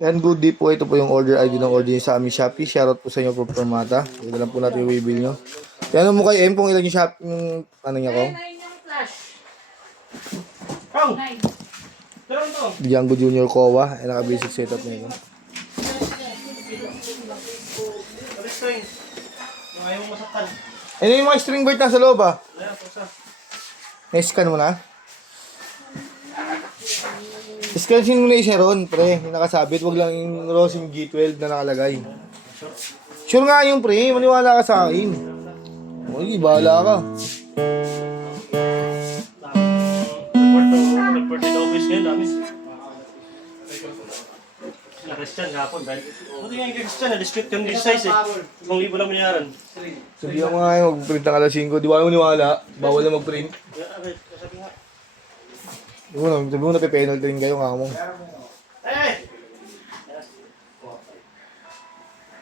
Yan, good day po. Ito po yung order ID ng order niyo sa aming Shopee. Shoutout po sa inyo po, Permata. Ito lang po natin yung i-bill nyo. Yan mo kay M kung ilan yung shop, yung ano niya ko. 9 yung flash. Kang! 9. Pero ito. Django Junior Kowa. Ay naka-basic setup na ito. Restrain. Yung ayaw mong masaktan. Ano yung mga string bird nasa loob ah? Ayan, pusa. Na-scan mo na? Scansin mo na yung Sharon, pre. Yung nakasabit. Wag lang yung Rosing G12 na nakalagay. Sure nga yung pre. Maniwala ka sa akin. Uy, bahala ka. Report to office ngayon, dami. Na-Christian hapon dahil. Buti nga yung Christian, na-dispute yung size eh. 1,000 lang binayaran. Sabihan mo nga yung mag-print ng alas 5. Di ba maniwala? Bawal na mag-print. Sabi nga. Sabi mo na pe-penalty rin kayo nga mo. Hey!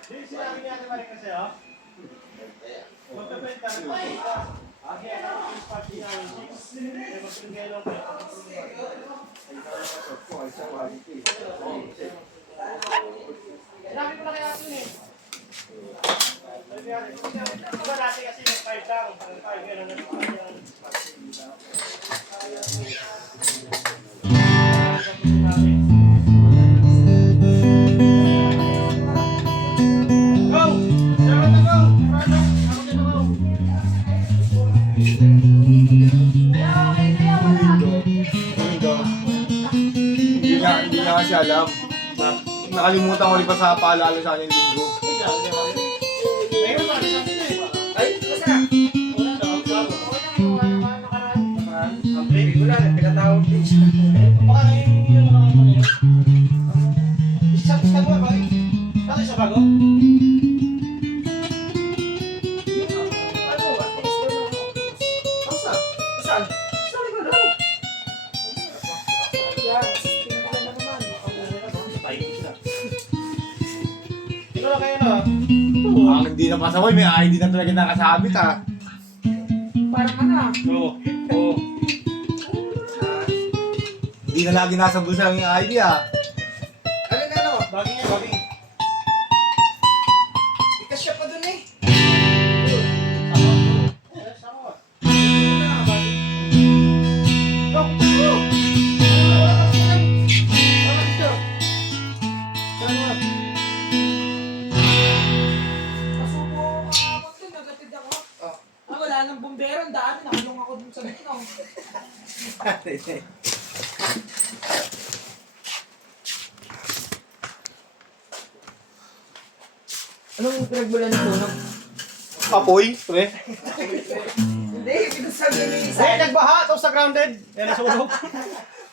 Sinabi niya naman kasi ha? Magpapenta na ito. Sinabi ko na kaya ito eh. Diba dati kasi yung 5 lang. 5 yan ang Hindi niya kasi alam. Nakalimutan ko rin pa sa paalala sa kanyang linggo. Ay, basta. Wala na, pinatawag din siya. Baka na yung nakakama niya. Isang ka ba eh? Bakit siya bago? Saan? Saan ka daw? Ito na kayo na. Hindi na pasaway, may ID na talaga nakasabit ah. Parang ano? Oo. Oo. Hindi na lagi nasa bulsa yung ID ah. Alin na ano? Bagay nga, bagay. Ikasya pa dun eh. Pasubo ako kahapon dun, nagatid ako. Wala nang bumbero, ang daan, nakulong ako dun sa bitaw. Anong pinagbulan ng sunog? Apoy, pre. Hindi, pinasabi niyo yung isa. Ay, nagbaha, tapos sa grounded. Yan, nasunog.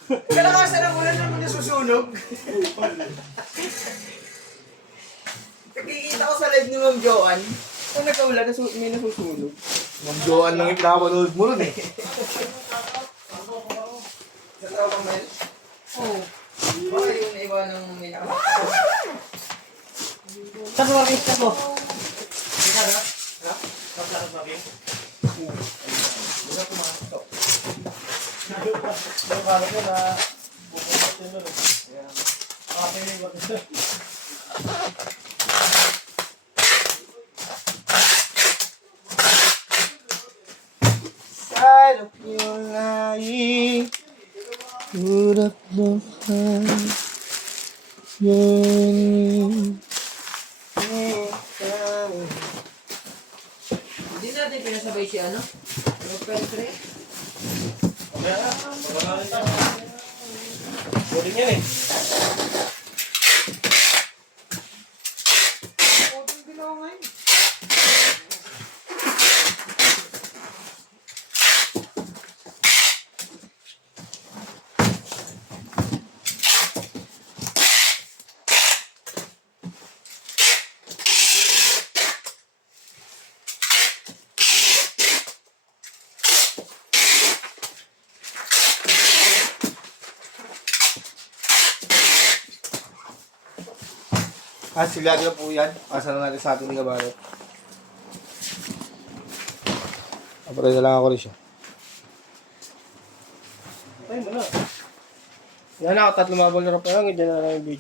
Kalakasan ng ulan naman yung susunog. Nakikita ko sa live ni Ma'am Joanne, kung nagkaulan, may nasusunog. Ma'am Joanne lang yung pinapanood mo rin eh. Sa tawag Mel? Oo. Baka yung naiwan ng may Saan mo makikita mo? Hindi ka na? Ha? Kaplakas mo aking? Wala pumasok. Yung kala ko na pupunta yun doon eh. Okay, mag- Side of your life, put up the fire, yearning. Hindi natin pinasabay si ano? Yung peltre? Mamaya na. Maraming tayo. Boarding yan eh. Silado na po yan. Asa na natin sa ating ni Kabarot. Kapatay na lang ako rin siya. Ay, mo na. Yan ako, 3 mabol na pa lang. Diyan na lang yung video.